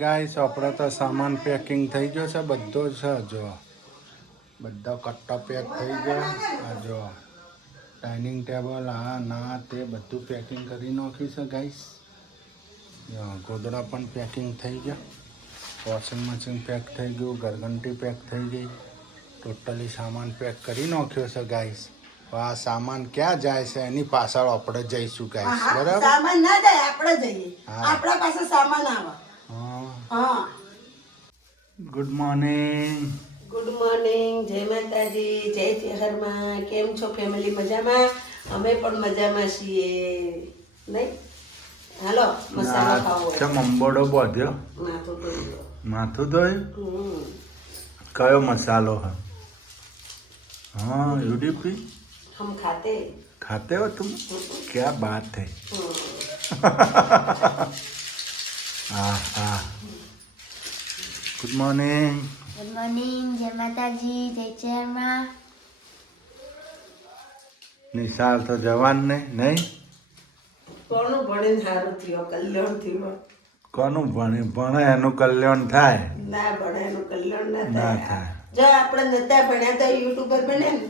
Guys આપણે તો સામાન પેકિંગ થઈ ગયો છે, બધો છે. જો બધા કટ્ટા પેક થઈ ગયા. આ જો ડાઇનિંગ ટેબલ, આ ના તે બધું પેકિંગ કરી નાખ્યું છે ગાઈસ. ગોદડા પણ પેકિંગ થઈ ગયા. વોશિંગ મશીન પેક થઈ ગયું, ઘરઘંટી પેક થઈ ગઈ. ટોટલી સામાન પેક કરી નાખ્યો છે ગાઈસ. આ સામાન ક્યાં જાય છે એની પાછળ આપણે જઈશું ગાઈસ. બરાબર, સામાન ના જાય, આપણે જઈએ. આપણા પાસે સામાન આવે. હા. Good morning. ગુડ મોર્નિંગ, જય માતાજી, જય ચેહરમાં. કેમ છો ફેમિલી? મજામાં? અમે પણ મજામાં છીએ. નહીં? હાલો મસાલો ખાવો. કેમ અંબોડો બાંધ્યો? માથું ધોઈ. માથું ધોયું? કયો મસાલો है? हाँ यूडीपी हम खाते हो तुम? क्या बात है. हाँ हाँ. Good morning. ગુડ મોર્નિંગ, જય માતાજી, જય ચેરમાં. નિશાળ તો જવાન નહીં. કોનું ભણીને સારું થયું, કલ્યાણ થયું. કોનું ભણે એનું કલ્યાણ થાય. ના ભણે એનું કલ્યાણ ના ના થાય. થાય. જો આપણે નતા ભણ્યા તો યુટ્યુબર બને ને.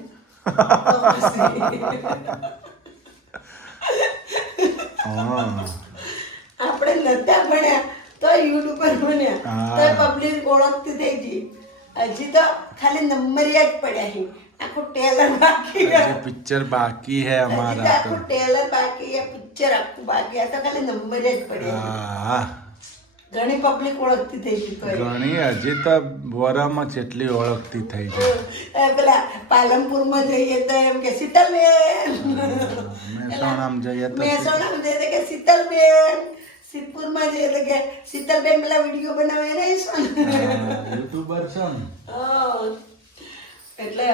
આપણે નતા ભણ્યા તો યુટ્યુબર બન્યા તો પબ્લિક ઓળખતી થઈ ગઈ. હજી તો ખાલી નંબરિયા જ પડ્યા છે. આખું ટેલર બાકી છે. પિક્ચર બાકી है हमारा. આખું ટેલર બાકી છે, પિક્ચર આખું બાકી. આ તો ખાલી નંબરિયા જ પડ્યા. હા. ઘણી પબ્લિક ઓળખતી થઈ ગઈ. તો ઘણી હજી તો વરામાં જેટલી ઓળખતી થઈ જાય. પેલા પાલનપુરમાં જઈએ તો એમ કે શીતલબેન, મહેસાણામાં જઈએ તો મહેસાણામાં જઈએ તો કે શીતલબેન, સિદ્ધપુરમાં જઈએ તો કે શીતલબેન પેલા વિડીયો બનાવે રહીશું. યુટ્યુબર છે ને. એટલે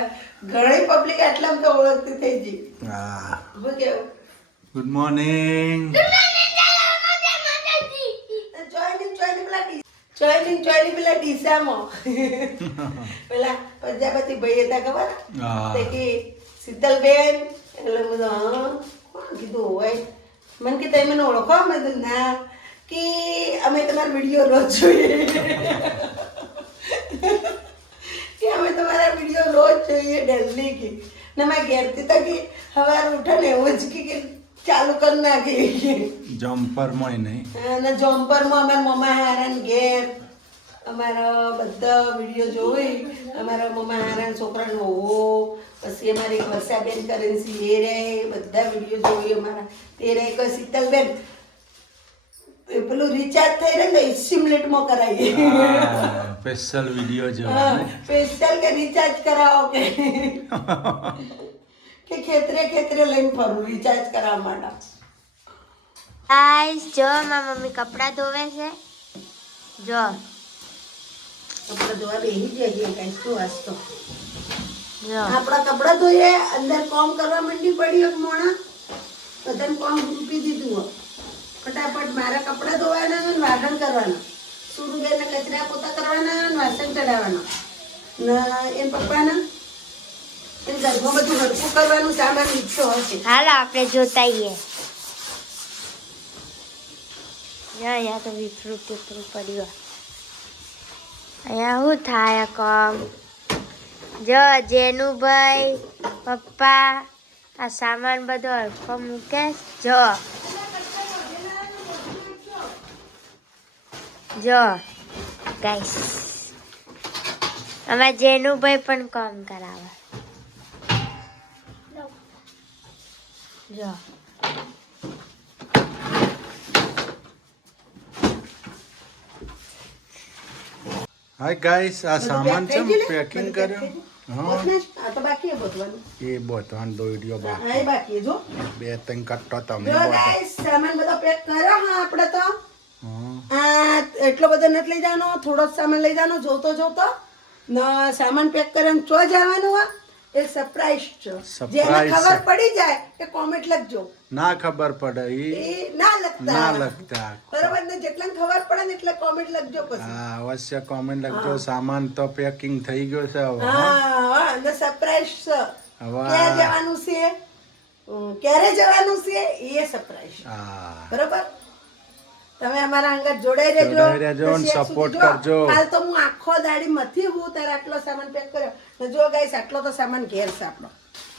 ઘણી પબ્લિક આટલામાં તો ઓળખતી થઈ ગઈ. હા. શું કેવું? Good morning. ચોયલી પેલા ડીસામાં પેલા પ્રજાપતિ ભાઈ હતા ખબર તે કે શીતલબેન, એટલે બધું હા કોણ કીધું હોય મને કે તમે મને ઓળખો? મેં કીધું ના, કે અમે તમારા વિડીયો રોજ જોઈએ. કે અમે તમારા વિડીયો રોજ જોઈએ ડેલી. કે ને મેં ઘેરથી તો કે સવારે ઉઠે ને એવું જ કે ચાલુ કરી નાખી. જમ્પરમાં નહીં. અને જમ્પરમાં અમારા મમ્મા હારાન ઘેર અમારા બધા વિડીયો જોઈ. અમારા મમ્મા હારાન છોકરાનો હોવો, પછી અમારી એક વર્ષાબેન કરીને સી એ રે બધા વિડીયો જોઈ અમારા. તે રે કોઈ શીતલબેન પેલું રિચાર્જ થઈ રહે ને 80 મિનિટમાં કરાવીએ. સ્પેશિયલ વિડીયો જો. સ્પેશિયલ કે રિચાર્જ કરાવો કે ખેતરે લઈને ફરું રિચાર્જ કરાવવા માટે. ગાઈસ, જો મારી મમ્મી કપડાં ધોવે છે. જો કપડાં ધોવા બેસી જઈએ ગાઈસ. શું વાંચતો જો આપણા કપડાં ધોઈએ, અંદર કામ કરવા માંડી પડી. એક મોણા બધાને કામ મૂકી દીધું હોય. ફટાફટ મારા કપડાં ધોવાના ને વાસણ કરવાના, સુરુબેનને કચરા પોતા કરવાના ને વાસણ ચડાવવાના ને એમ પપ્પાના એમ ઘરમાં બધું હરકું કરવાનું. સામાન ઈચ્છો હશે. હાલો આપણે જોતા આવીએ. અહીંયા તો વિફરું પડ્યું. અહીંયા શું થાય કોમ? જો જેનુભાઈ પપ્પા આ સામાન બધો હરખો મૂકે. જો ગાઈસ, અમારા જેનુભાઈ પણ કામ કરાવે. જો હાય ગાઈસ, આ સામાન છે પેકિંગ કર્યો. હા, આ તો બાકી છે બધવાનું. એ બોતવાન દો વિડીયો બાકી. હા, એ બાકી જો. 2-3 કટ્ટો તમે જો બોતો. ગાઈસ, સામાન બધો પેક કર્યો. હા, આપણે તો હા. આ એટલો બધો નથી લઈ જવાનો, થોડો જ સામાન લઈ જવાનો. જોતો ને સામાન પેક કરીને ચો જવાનું હોય એ સરપ્રાઈઝ છે. જેને ખબર પડી જાય એ કોમેન્ટ લખજો. ના ખબર પડે એ ના લખતા. બરોબર ને? જેટલા ખબર પડે ને એટલે કોમેન્ટ લખજો પછી. હા, અવશ્ય કોમેન્ટ લખજો. સામાન તો પેકિંગ થઈ ગયો છે હવે. હા, અને સરપ્રાઈઝ છે. હવે ક્યાં જવાનું છે, ક્યારે જવાનું છે એ સરપ્રાઈઝ. હા, બરોબર. તમે અમારા અંગત જોડાઈ રહેજો જોડાઈ રહેજો અને પછી એક support સુધી જો, કરજો. કાલ તો હું આખો દાડી મથી હું તારે આટલો સામાન પેક કર્યો ને જો ગાઈસ આટલો તો સામાન ઘેર છે આપણો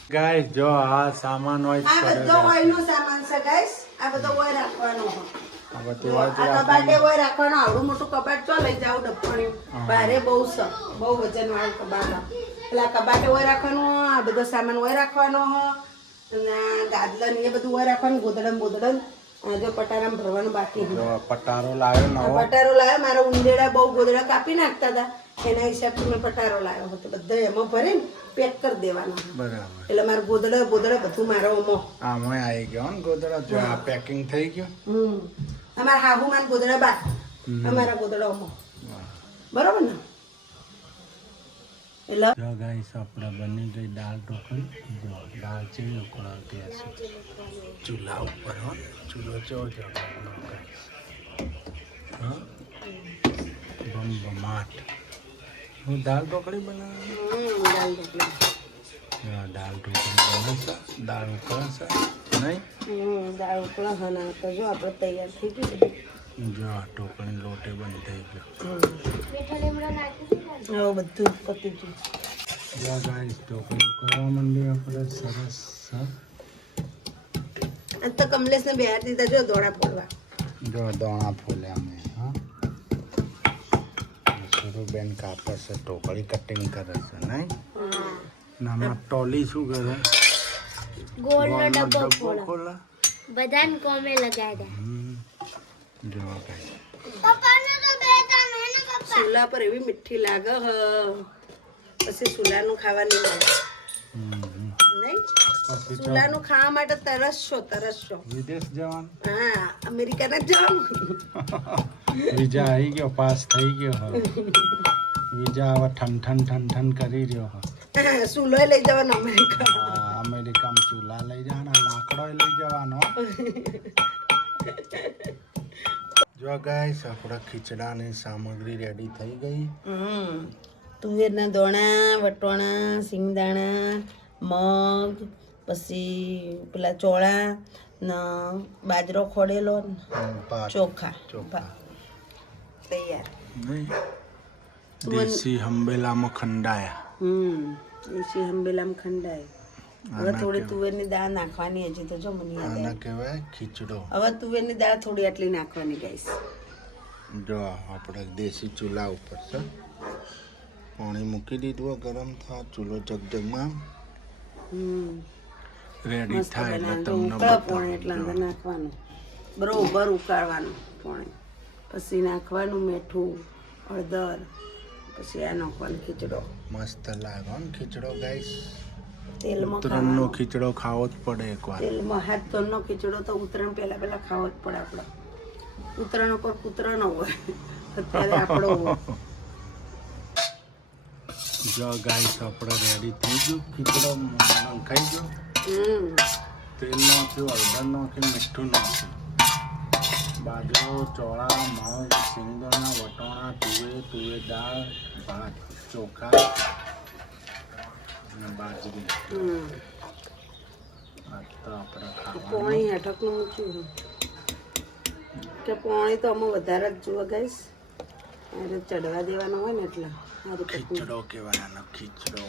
ગાઈસ જો આ સામાન હોય આ કરે બધો ઓયનો સામાન છે ગાઈસ આ બધો ઓય રાખવાનો હોય આ બધું જો, હોય આ કબાટે ઓય રાખવાનો આવડું મોટું કબાટ ચો લઈ જાવ ડબ્બાણી ભારે બહુ છે બહુ વજન વાળું કબાટ પેલા કબાટે ઓય રાખવાનું આ બધો સામાન ઓય રાખવાનો અને ગાદલા ને એ બધું ઓય રાખવાનું ગોદડમ બોદડમ આ જો પટારામ ભરવાનું બાકી છે. જો પટારો લાવ્યો આ નવો પટારો લાવ્યો મારા ઉંદેડા બહુ ગોદડા કાપી નાખતા હતા એના હિસાબથી મેં પટારો લાવ્યો હતો બધા એમાં ભરીને પેક કરી દેવાનો બરાબર એટલે મારા ગોદડા બધું મારો ઓમો આમાં આવી ગયો ને ગોદડા જો આ પેકિંગ થઈ ગયું અમારા હાહુમાન ગોદડા બા અમારા ગોદડા ઓમો બરોબર ને એટલે જો ગાઈસ આપણે બની ગઈ દાળ ઢોકળી જો દાળ ચેવી ઉકળાવતી હશે ચૂલા ઉપર હો ચૂલો ચેવો જવાનો ગાઈસ હા બમાટ હું દાળ ઢોકળી બનાવી દાળ ઢોકળી દાળ ઢોકળી બનશે દાળ ઉકળશે નહીં દાળ ઉકળા હના તો જો આપણે તૈયાર થઈ ગયું જો આ ઢોકળી લોટે બંધ થઈ ગયો હવે બધું પતી ગયું જો ગાઈસ ઢોકળી ઉકળવા માંડી આપણે સરસ આ તો કમલેશને બેહાર દીધા જો દોડા ફોડવા જો દોણા ફૂલ્યા મેં હા સુરુબેન કાપે છે ઢોકળી કટિંગ કરે છે નહીં નામાં ટોલી શું કરે ગોળનો ગોળનો ડબ્બો ડબ્બો ખોલો ખોલે બધાને કોમે લગાવી દે જો ગાઈસ ચૂલા પર એવી મીઠી લાગે હ પછી ચૂલાનું ખાવાની લાગે નહીં પછી તો ચૂલાનું ખાવા માટે તરસશો વિદેશ જવાનું હા અમેરિકા ના જવાનું વિઝા આવી ગયો પાસ થઈ ગયો હવે વિઝા હવે ઠન કરી રહ્યો હવે ચૂલો લઈ જવાનો અમેરિકા અમેરિકામાં ચૂલા લઈ જવાના લાકડો લઈ જવાનો જો ગાઈસ આપણા ખીચડાની સામગ્રી રેડી થઈ ગઈ તુવેરના દોણા વટોણા સિંગદાણા મગ પછી પેલા ચોળા ને બાજરો ખોડેલો ને ચોખા તૈયાર નહીં દેશી હંબેલામાં ખંડાયા દેશી હંબેલામ ખંડાય હવે થોડી તુવેરની દાળ નાખવાની હજી તો જો મને યાદ આના કહેવાય ખીચડો હવે તુવેરની દાળ થોડી આટલી નાખવાની ગાઈસ જો આપણે દેશી ચૂલા ઉપર છે પાણી મૂકી દીધું ગરમ થવા ચૂલો જગજગમાં રેડી થાય એટલે તમને પોણે એટલે અંદર નાખવાનું બરોબર ઉકાળવાનું પોણે પછી નાખવાનું મીઠું હળદર પછી આ નાખવાનો ખીચડો મસ્ત લાગે ને ખીચડો ગાઈસ તેલમાં ઉત્તરાયણનો ખીચડો ખાવો જ પડે એકવાર તેલમાં હાથ તોલનો ખીચડો તો ઉત્તરાયણ પહેલા ખાવો જ પડે આપણે ઉત્તરાયણ ઉપર કૂતરાનો હોય અત્યારે આપણો હોય જો ગાઈસ આપણે રેડી થઈ ગયું ખીચડો ખાઈ ગયો તેલ નાખ્યું હળદર નાખ્યું મીઠું નાખ્યું બાજરો ચોળા મગ સિંગદાણા વટોણા તુવેર દાળ ભાત ચોખા અને બાજરી આ તો આપણે ખાવાનું પોણી હેઠકનું મૂક્યું કે પોણી તો અમે વધારે જ જુઓ ગાઈસ અરે ચડવા દેવાનો હોય ને એટલે ખીચડો કહેવાય આનો ખીચડો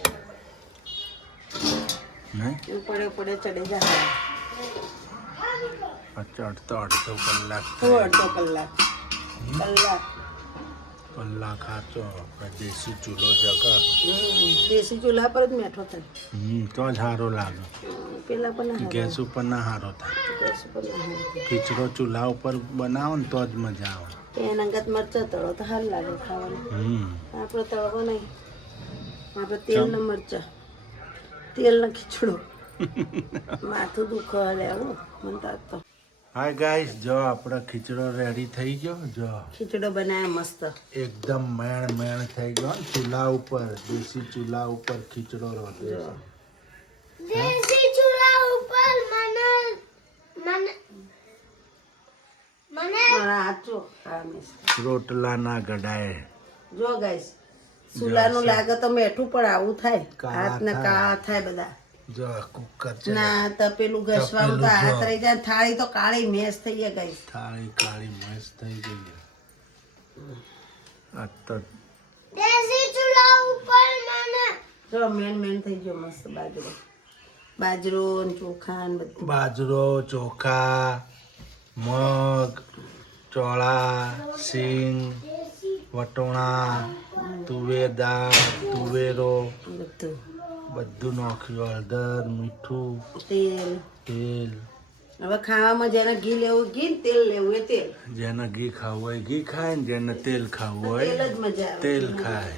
નહીં પડે ચડે જાય ચડતો અડધો કલાક અડધો કલાક કલાક હાચો આપણે દેશી ચૂલો જગર દેશી ચૂલા પર જ મેઠો થાય તો જ સારો લાગે પેલા પણ ગેસ ઉપર ના સારો થાય ગેસ ઉપર ખીચડો ચૂલા ઉપર બનાવો ને તો જ મજા આવે એના અંગત મરચાં તળો તો સારું લાગે ખાવાનું આપણે તળવો નહીં આપણે તેલના મરચાં તેલનો ખીચડો માથું દુખે લેવું મનતા તો હાય ગાઈસ જો આપણો ખીચડો રેડી થઈ ગયો જો ખીચડો બનાવ્યા મસ્ત એકદમ મેણ થઈ ગયો ને ચૂલા ઉપર દેશી ચૂલા ઉપર ખીચડો રોટે દેશી ચૂલા ઉપર મને મારા હાચો રોટલા ના ગડાય જો ગાઈસ ચૂલાનું લાગે તો મેઠું પણ આવું થાય કાળા હાથ ને કાળા થાય બધા જો આ કુકર છે ના તપેલું ઘસવાનું તો તપેલું હાથ જો. રહી જાય થાળી તો કાળી મેસ થઈ જાય ગાઈસ થાળી કાળી મસ્ત થઈ ગઈ છે. આ તો જો મેન થઈ ગયો મસ્ત બાજરો ને ચોખા ને બધું બાજરો ચોખા મગ ચોળા સિંગ વટોણા તુવેર દાળ તુવેરો બધું બધું નાખ્યું હળદર મીઠું તેલ તેલ હવે ખાવામાં જેને ઘી લેવું ઘી ને તેલ લેવું એ તેલ જેને ઘી ખાવું હોય ઘી ખાય ને જેને તેલ ખાવું હોય તેલ જ મજા આવે તેલ ખાય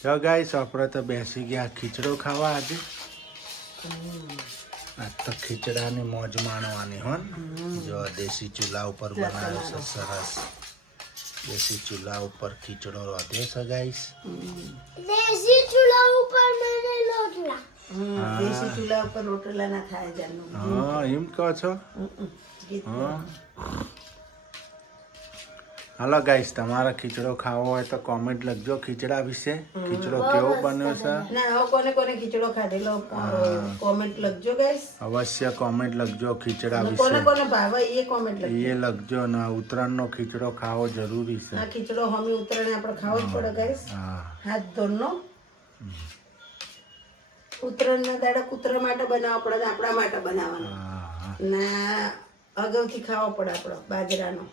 જો ગાઈસ આપણે તો બેસી ગયા ખીચડો ખાવા આજે આજ તો ખીચડાની મોજ માણવાની હો ને? જો દેશી ચૂલા ઉપર બનાવ્યો છે સરસ દેશી ચૂલા ઉપર ખીચડો રાંધ્યો છે ગાઈસ દેશી ચૂલા ઉપર મને લોટલા દેશી ચૂલા ઉપર રોટલા ના થાય જાનું હા એમ કહો છો હા હાલો ગાઈસ તમારે ખીચડો ખાવો હોય તો કોમેન્ટ લખજો ખીચડા વિશે ખીચડો કેવો બન્યો છે ના હવે કોને કોને ખીચડો ખાધેલો કોમેન્ટ લખજો ગાઈસ અવશ્ય કોમેન્ટ લખજો ખીચડા કોને વિશે કોને ભાવે એ કોમેન્ટ લખજો એ લખજો ને ઉત્તરાયણનો ખીચડો ખાવો જરૂરી છે આ ખીચડો હમી ઉતરણે આપણે ખાવો જ પડે ગાઈસ હા હાથ ધોરનો ઉતરાયણના દાડા કૂતરા માટે બનાવવા પડે ને આપણા માટે બનાવવાનો હા ના અગાઉથી ખાવો પડે આપણો બાજરાનો